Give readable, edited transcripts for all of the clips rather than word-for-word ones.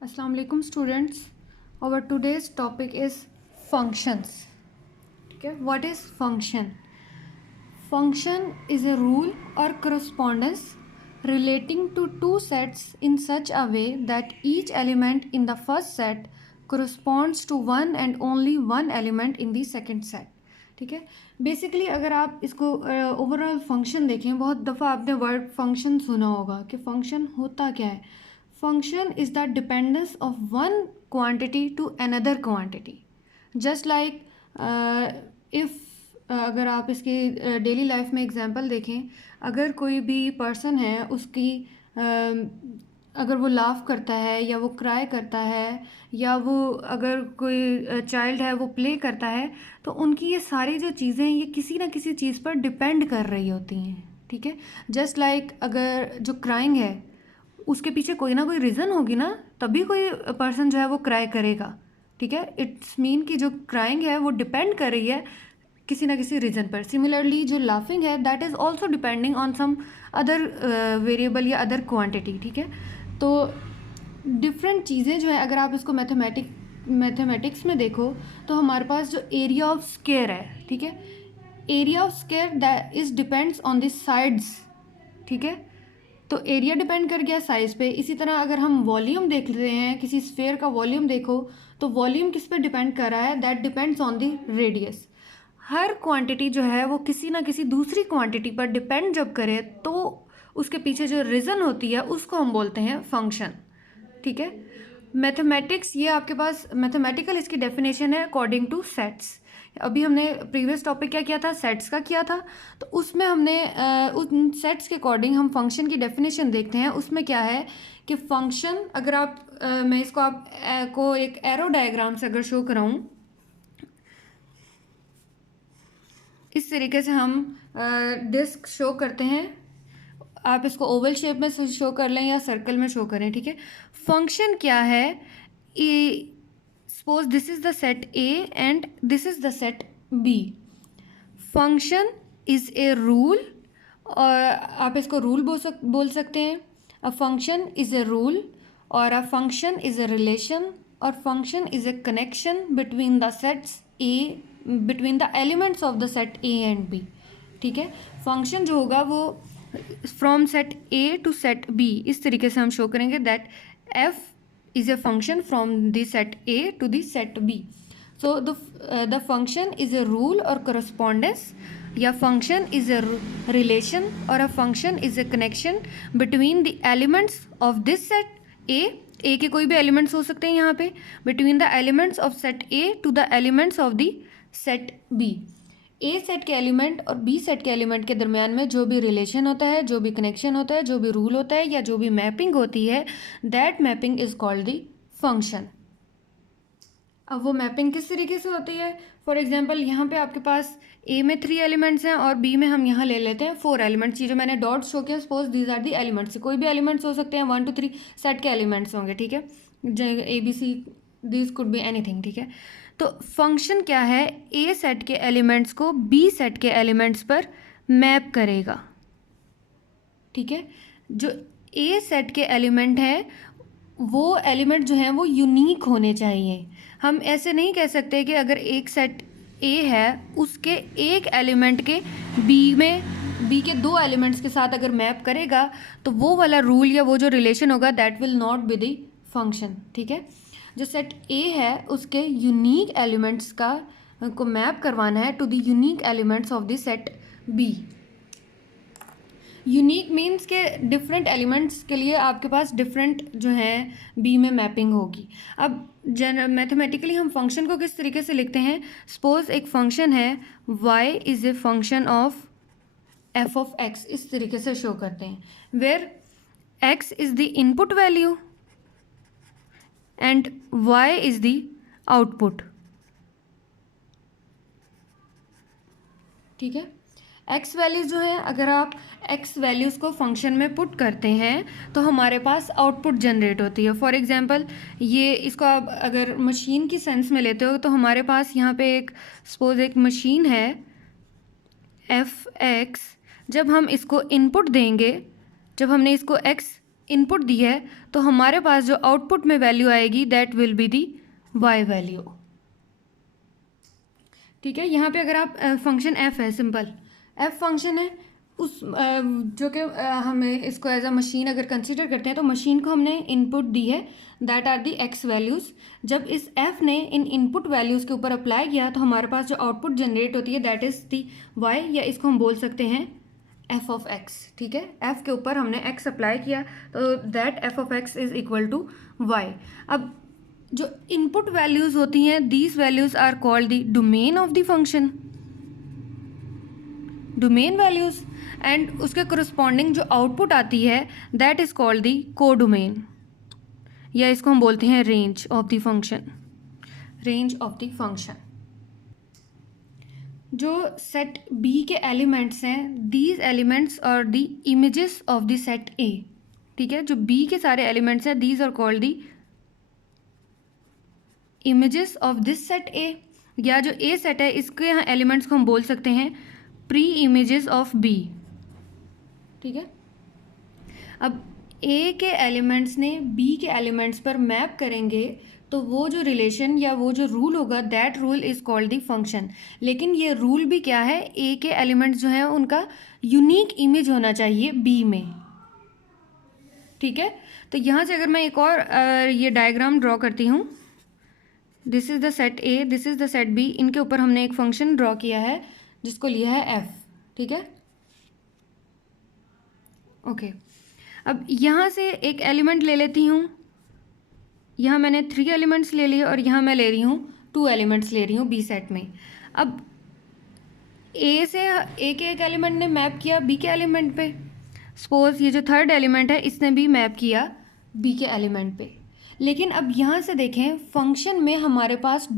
Assalamu alaikum students. Our today's topic is functions. Okay, what is function? Function is a rule or correspondence relating to two sets in such a way that each element in the first set corresponds to one and only one element in the second set. ठीक है, basically अगर आप इसको overall function देखें, बहुत दफ़ा आपने word function सुना होगा कि फंक्शन होता क्या है. Function is the dependence of one quantity to another quantity. Just like if अगर आप इसकी डेली लाइफ में एग्जांपल देखें, अगर कोई भी पर्सन है उसकी अगर वो लाफ करता है या वो क्राई करता है या वो अगर कोई चाइल्ड है वो प्ले करता है, तो उनकी ये सारी जो चीज़ें ये किसी ना किसी चीज़ पर डिपेंड कर रही होती हैं. ठीक है, जस्ट लाइक अगर जो क्राइंग है उसके पीछे कोई ना कोई रीज़न होगी ना, तभी कोई पर्सन जो है वो क्राई करेगा. ठीक है, इट्स मीन कि जो क्राइंग है वो डिपेंड कर रही है किसी ना किसी रीज़न पर. सिमिलरली जो लाफिंग है that is also depending on some other variable या अदर क्वांटिटी. ठीक है, तो डिफरेंट चीज़ें जो है अगर आप इसको मैथमेटिक्स में देखो तो हमारे पास जो एरिया ऑफ स्क्वायर है, ठीक है, area of square that is depends on the sides. ठीक है, तो एरिया डिपेंड कर गया साइज़ पे. इसी तरह अगर हम वॉल्यूम देख लेते हैं, किसी स्फेयर का वॉल्यूम देखो तो वॉल्यूम किस पे डिपेंड कर रहा है, that depends on the radius. Her quantity जो है वो किसी ना किसी दूसरी क्वांटिटी पर डिपेंड जब करे तो उसके पीछे जो रीज़न होती है उसको हम बोलते हैं फंक्शन. ठीक है, मैथमेटिक्स ये आपके पास मैथमेटिकल इसकी डेफिनेशन है अकॉर्डिंग टू सेट्स. अभी हमने प्रीवियस टॉपिक क्या किया था, सेट्स का किया था, तो उसमें हमने उन सेट्स के अकॉर्डिंग हम फंक्शन की डेफिनेशन देखते हैं. उसमें क्या है कि फंक्शन अगर आप मैं इसको को एक एरो डायग्राम से अगर शो कराऊँ, इस तरीके से हम डिस्क शो करते हैं. आप इसको ओवल शेप में शो कर लें या सर्कल में शो करें. ठीक है, फंक्शन क्या है, suppose this is the set A and this is the set B. Function is a rule, और आप इसको रूल बोल सकते हैं. A function is a rule, और a function is a relation, और function is a connection between the sets A, between the elements of the set A and B. ठीक है, फंक्शन जो होगा वो from set A to set B इस तरीके से हम शो करेंगे that F is a function from the set A to the set B. So the function is a rule और करस्पॉन्डेंस, या फंक्शन इज़ ए रिलेशन, और a function is a connection between the elements of this set A के कोई भी elements हो सकते हैं यहाँ पे, between the elements of set A to the elements of the set B. A set के एलिमेंट और बी सेट के एलिमेंट के दरमियान में जो भी रिलेशन होता है, जो भी कनेक्शन होता है, जो भी रूल होता है, या जो भी मैपिंग होती है, that mapping is called the function. अब वो मैपिंग किस तरीके से होती है, फॉर एग्जांपल यहाँ पे आपके पास ए में 3 एलिमेंट्स हैं और बी में हम यहाँ ले लेते हैं 4 एलिमेंट्स. ये जो मैंने डॉट शो किया, suppose these are the elements, कोई भी एलिमेंट्स हो सकते हैं, 1 to 3 सेट के एलिमेंट्स होंगे. ठीक है, A B C this could be anything. ठीक है, तो फंक्शन क्या है, ए सेट के एलिमेंट्स को बी सेट के एलिमेंट्स पर मैप करेगा. ठीक है, जो ए सेट के एलिमेंट हैं वो एलिमेंट जो हैं वो यूनिक होने चाहिए. हम ऐसे नहीं कह सकते कि अगर एक सेट ए है उसके एक एलिमेंट के बी के 2 एलिमेंट्स के साथ अगर मैप करेगा तो वो वाला रूल या वो जो रिलेशन होगा that will not be the function. ठीक है, जो सेट ए है उसके यूनिक एलिमेंट्स को मैप करवाना है to the unique elements of the set B. Unique means के डिफरेंट एलिमेंट्स के लिए आपके पास डिफरेंट जो है बी में मैपिंग होगी. अब मैथमेटिकली हम फंक्शन को किस तरीके से लिखते हैं, सपोज एक फंक्शन है y is a function of F of X, इस तरीके से शो करते हैं, where x is the input value and y is the output. ठीक है, x वैल्यूज़ जो है अगर आप x वैल्यूज़ को फंक्शन में पुट करते हैं तो हमारे पास आउटपुट जनरेट होती है. फॉर एग्जांपल ये इसको आप अगर मशीन की सेंस में लेते हो तो हमारे पास यहाँ पे एक सपोज एक मशीन है एफ एक्स. जब हम इसको इनपुट देंगे, जब हमने इसको x इनपुट दी है तो हमारे पास जो आउटपुट में वैल्यू आएगी that will be the Y value. ठीक है, यहाँ पे अगर आप फंक्शन एफ है, सिंपल एफ फंक्शन है, उस जो कि हमें इसको एज अ मशीन अगर कंसीडर करते हैं तो मशीन को हमने इनपुट दी है that are the X values. जब इस एफ ने इन इनपुट वैल्यूज़ के ऊपर अप्लाई किया तो हमारे पास जो आउटपुट जनरेट होती है दैट इज़ दी वाई, या इसको हम बोल सकते हैं एफ ऑफ एक्स। ठीक है, एफ के ऊपर हमने एक्स अप्लाई किया तो that F of X is equal to Y. अब जो इनपुट वैल्यूज़ होती हैं these values are called the domain of the function, domain values, and उसके करस्पॉन्डिंग जो आउटपुट आती है दैट इज़ कॉल्ड दी को डोमेन, या इसको हम बोलते हैं range of the function, range of the function. जो सेट बी के एलिमेंट्स हैं these elements are the images of the set A. ठीक है, जो बी के सारे एलिमेंट्स हैं these are called the images of this set A, या जो ए सेट है इसके यहाँ एलिमेंट्स को हम बोल सकते हैं प्री इमेजेस ऑफ बी। ठीक है, अब ए के एलिमेंट्स ने बी के एलिमेंट्स पर मैप करेंगे तो वो जो रिलेशन या वो जो रूल होगा that rule is called the function. लेकिन ये रूल भी क्या है, ए के एलिमेंट्स जो हैं उनका यूनिक इमेज होना चाहिए बी में। ठीक है, तो यहाँ से अगर मैं एक और ये डायग्राम ड्रॉ करती हूँ, this is the set A, this is the set B, इनके ऊपर हमने एक फंक्शन ड्रॉ किया है जिसको लिया है एफ। ठीक है, ओके। अब यहाँ से एक एलिमेंट ले लेती हूँ, यहाँ मैंने 3 एलिमेंट्स ले लिए और यहाँ मैं ले रही हूँ 2 एलिमेंट्स ले रही हूँ बी सेट में। अब ए से ए के एक एलिमेंट ने मैप किया बी के एलिमेंट पे, सपोज ये जो थर्ड एलिमेंट है इसने भी मैप किया बी के एलिमेंट पे। लेकिन अब यहाँ से देखें फंक्शन में हमारे पास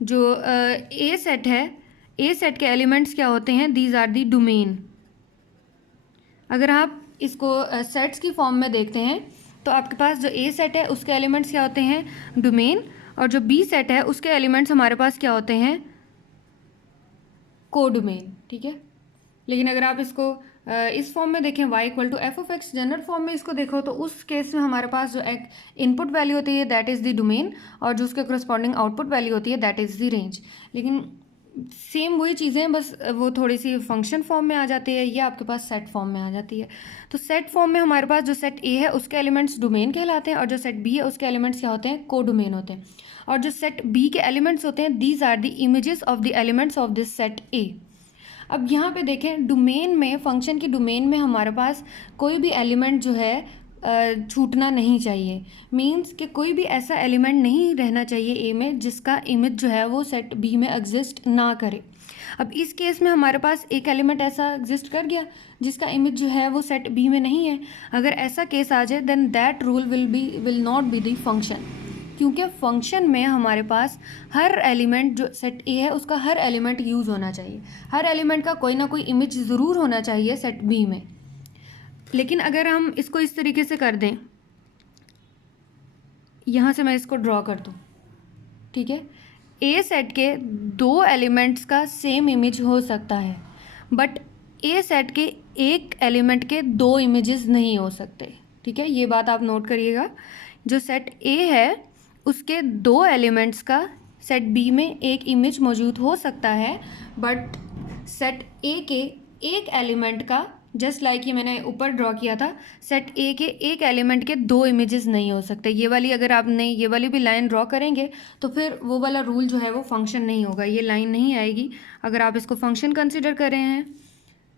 जो ए सेट है, ए सेट के एलिमेंट्स क्या होते हैं, दीज आर दी डोमेन। अगर आप इसको सेट्स की फॉर्म में देखते हैं तो आपके पास जो ए सेट है उसके एलिमेंट्स क्या होते हैं, डोमेन, और जो बी सेट है उसके एलिमेंट्स हमारे पास क्या होते हैं, को डोमेन। ठीक है, लेकिन अगर आप इसको इस फॉर्म में देखें y equal to F of X, general form में इसको देखो तो उस केस में हमारे पास जो एक इनपुट वैल्यू होती है दैट इज़ द डोमेन, और जो उसके करस्पॉन्डिंग आउटपुट वैल्यू होती है दैट इज़ द रेंज। लेकिन सेम वही चीज़ें, बस वो थोड़ी सी फंक्शन फॉर्म में आ जाती है या आपके पास सेट फॉर्म में आ जाती है। तो सेट फॉर्म में हमारे पास जो सेट ए है उसके एलिमेंट्स डोमेन कहलाते हैं और जो सेट बी है उसके एलिमेंट्स क्या होते हैं, को डोमेन होते हैं। और जो सेट बी के एलिमेंट्स होते हैं these are the images of the elements of this set A. अब यहाँ पे देखें डोमेन में, फंक्शन की डोमेन में हमारे पास कोई भी एलिमेंट जो है छूटना नहीं चाहिए। मींस कि कोई भी ऐसा एलिमेंट नहीं रहना चाहिए ए में जिसका इमेज जो है वो सेट बी में एग्जिस्ट ना करे। अब इस केस में हमारे पास एक एलिमेंट ऐसा एग्जिस्ट कर गया जिसका इमेज जो है वो सेट बी में नहीं है। अगर ऐसा केस आ जाए then that rule will not be the function, क्योंकि फंक्शन में हमारे पास हर एलिमेंट जो सेट ए है उसका हर एलिमेंट यूज़ होना चाहिए, हर एलिमेंट का कोई ना कोई इमेज ज़रूर होना चाहिए सेट बी में। लेकिन अगर हम इसको इस तरीके से कर दें, यहाँ से मैं इसको ड्रॉ कर दूँ, ठीक है, ए सेट के 2 एलिमेंट्स का सेम इमेज हो सकता है बट ए सेट के एक एलिमेंट के 2 इमेजेस नहीं हो सकते। ठीक है, ये बात आप नोट करिएगा। जो सेट ए है उसके 2 एलिमेंट्स का सेट बी में एक इमेज मौजूद हो सकता है बट सेट ए के एक एलिमेंट का, जस्ट लाइक ये मैंने ऊपर ड्रॉ किया था, सेट ए के एक एलिमेंट के 2 इमेजेस नहीं हो सकते। ये वाली अगर आपने ये वाली भी लाइन ड्रॉ करेंगे तो फिर वो वाला रूल जो है वो फंक्शन नहीं होगा, ये लाइन नहीं आएगी अगर आप इसको फंक्शन कंसिडर कर रहे हैं।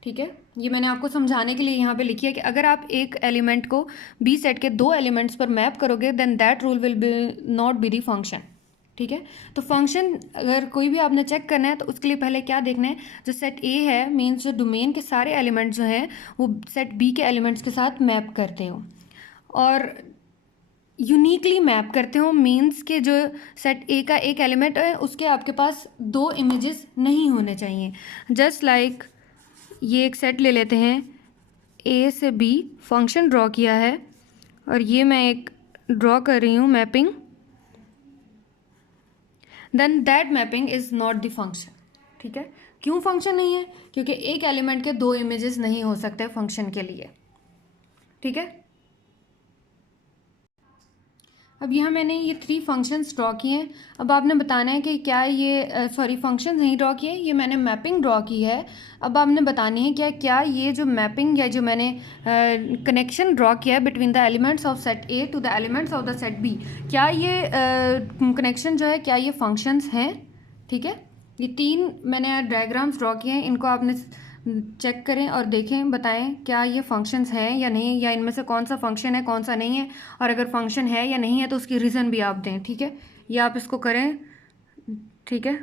ठीक है, ये मैंने आपको समझाने के लिए यहाँ पे लिखी है कि अगर आप एक एलिमेंट को बी सेट के 2 एलिमेंट्स पर मैप करोगे then that rule will be not be the function. ठीक है, तो फंक्शन अगर कोई भी आपने चेक करना है तो उसके लिए पहले क्या देखना है, जो सेट ए है मीन्स जो डोमेन के सारे एलिमेंट्स जो हैं वो सेट बी के एलिमेंट्स के साथ मैप करते हो और यूनिकली मैप करते हो। मीन्स के जो सेट ए का एक एलिमेंट है उसके आपके पास 2 इमेजेस नहीं होने चाहिए। जस्ट लाइक ये एक सेट ले लेते हैं, ए से बी फंक्शन ड्रॉ किया है और ये मैं एक ड्रॉ कर रही हूँ mapping, then that mapping is not the function. ठीक है, क्यों फंक्शन नहीं है, क्योंकि एक एलिमेंट के 2 इमेजेस नहीं हो सकते फंक्शन के लिए। ठीक है, अब यहाँ मैंने ये 3 फंक्शंस ड्रॉ किए हैं। अब आपने बताना है कि क्या ये फंक्शंस नहीं ड्रॉ किए, ये मैंने मैपिंग ड्रॉ की है। अब आपने बतानी है क्या ये जो मैपिंग या जो मैंने कनेक्शन ड्रॉ किया है between the elements of set A to the elements of the set B, क्या ये कनेक्शन जो है क्या ये फंक्शंस हैं। ठीक है, ये 3 मैंने डायग्राम्स ड्रॉ किए हैं, इनको आपने चेक करें और देखें, बताएं क्या ये फंक्शंस हैं या नहीं, या इनमें से कौन सा फंक्शन है कौन सा नहीं है, और अगर फंक्शन है या नहीं है तो उसकी रीज़न भी आप दें। ठीक है, ये आप इसको करें। ठीक है।